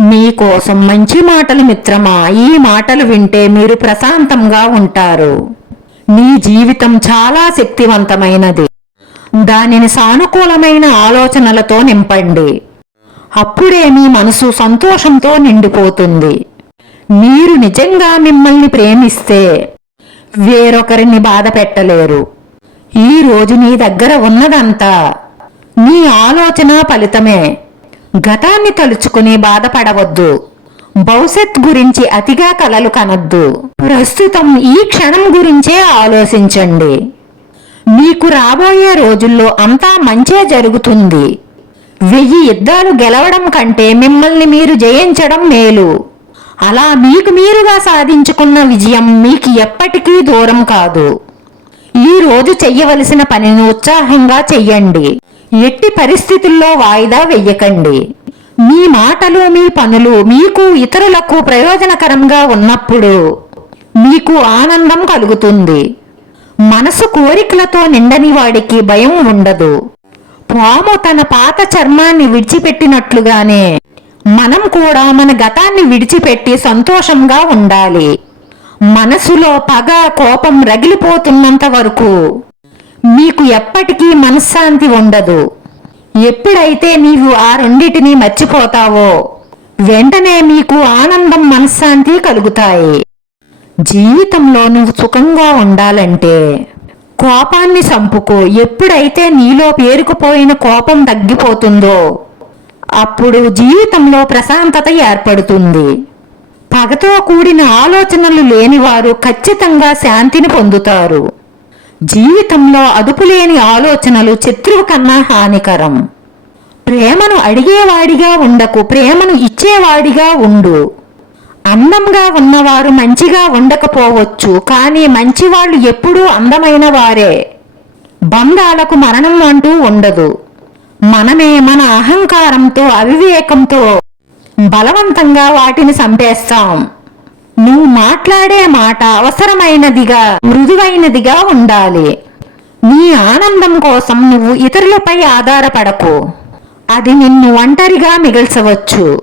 మీకోసం మంచి మాటలు మిత్రమా ఈ మాటలు వింటే మీరు ప్రశాంతంగా ఉంటారు. మీ జీవితం చాలా శక్తివంతమైనది. దానిని సానుకూలమైన ఆలోచనలతో నింపండి. అప్పుడే మీ మనసు సంతోషంతో నిండిపోతుంది. మీరు నిజంగా మిమ్మల్ని ప్రేమిస్తే వేరొకరిని బాధ పెట్టలేరు. ఈ రోజు నీ దగ్గర ఉన్నదంతా నీ ఆలోచన ఫలితమే. గతాన్ని తలుచుకుని బాధపడవద్దు. భవిష్యత్ గురించి అతిగా కలలు కనద్దు. ప్రస్తుతం ఈ క్షణం గురించే ఆలోచించండి. మీకు రాబోయే రోజుల్లో అంతా మంచే జరుగుతుంది. వెయ్యి యుద్ధాలు గెలవడం కంటే మిమ్మల్ని మీరు జయించడం మేలు. అలా మీకు మీరుగా సాధించుకున్న విజయం మీకు ఎప్పటికీ దూరం కాదు. ఈ రోజు చెయ్యవలసిన పనిని ఉత్సాహంగా చెయ్యండి. ఎట్టి పరిస్థితుల్లో వాయిదా వెయ్యకండి మీ మాటలు మీ పనులు మీకు ఇతరులకు ప్రయోజనకరంగా ఉన్నప్పుడు మీకు ఆనందం కలుగుతుంది. మనసు కోరికలతో నిండని వాడికి భయం ఉండదు. పాము తన పాత చర్మాన్ని విడిచిపెట్టినట్లుగానే మనం కూడా మన గతాన్ని విడిచిపెట్టి సంతోషంగా ఉండాలి. మనసులో పగ కోపం రగిలిపోతున్నంత వరకు మీకు ఎప్పటికీ మనశ్శాంతి ఉండదు. ఎప్పుడైతే నీవు ఆ రెండిటిని మర్చిపోతావో వెంటనే మీకు ఆనందం మనశ్శాంతి కలుగుతాయి. జీవితంలో నువ్వు సుఖంగా ఉండాలంటే కోపాన్ని చంపుకో ఎప్పుడైతే నీలో పేరుకుపోయిన కోపం తగ్గిపోతుందో అప్పుడు జీవితంలో ప్రశాంతత ఏర్పడుతుంది. పగతో కూడిన ఆలోచనలు లేనివారు ఖచ్చితంగా శాంతిని పొందుతారు. జీవితంలో అదుపులేని ఆలోచనలు శత్రువు కన్నా హానికరం. ప్రేమను అడిగేవాడిగా ఉండకు ప్రేమను ఇచ్చేవాడిగా ఉండు. అందంగా ఉన్నవారు మంచిగా ఉండకపోవచ్చు కానీ మంచివాళ్ళు ఎప్పుడూ అందమైన వారే. బంధాలకు మరణం అంటూ ఉండదు. మనమే మన అహంకారంతో అవివేకంతో బలవంతంగా వాటిని చంపేస్తాం నువ్వు మాట్లాడే మాట అవసరమైనదిగా మృదువైనదిగా ఉండాలి. నీ ఆనందం కోసం నువ్వు ఇతరులపై ఆధారపడకు. అది నిన్ను ఒంటరిగా మిగల్చవచ్చు.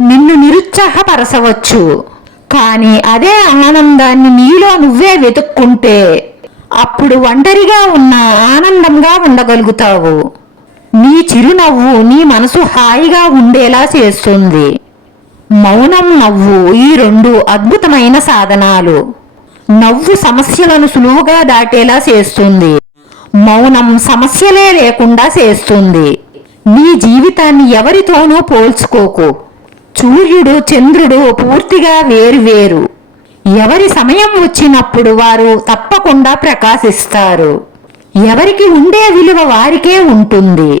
నిన్ను నిరుత్సాహపరచవచ్చు. కానీ అదే ఆనందాన్ని నీలో నువ్వే వెతుక్కుంటే అప్పుడు ఒంటరిగా ఉన్న ఆనందంగా ఉండగలుగుతావు. నీ చిరునవ్వు నీ మనసు హాయిగా ఉండేలా చేస్తుంది. మౌనం నవ్వు ఈ రెండు అద్భుతమైన సాధనాలు. నవ్వు సమస్యలను సులువుగా దాటేలా చేస్తుంది. మౌనం సమస్యలే లేకుండా చేస్తుంది. నీ జీవితాన్ని ఎవరితోనూ పోల్చుకోకు. సూర్యుడు చంద్రుడు పూర్తిగా వేరు వేరు. ఎవరి సమయం వచ్చినప్పుడు వారు తప్పకుండా ప్రకాశిస్తారు. ఎవరికి ఉండే విలువ వారికే ఉంటుంది.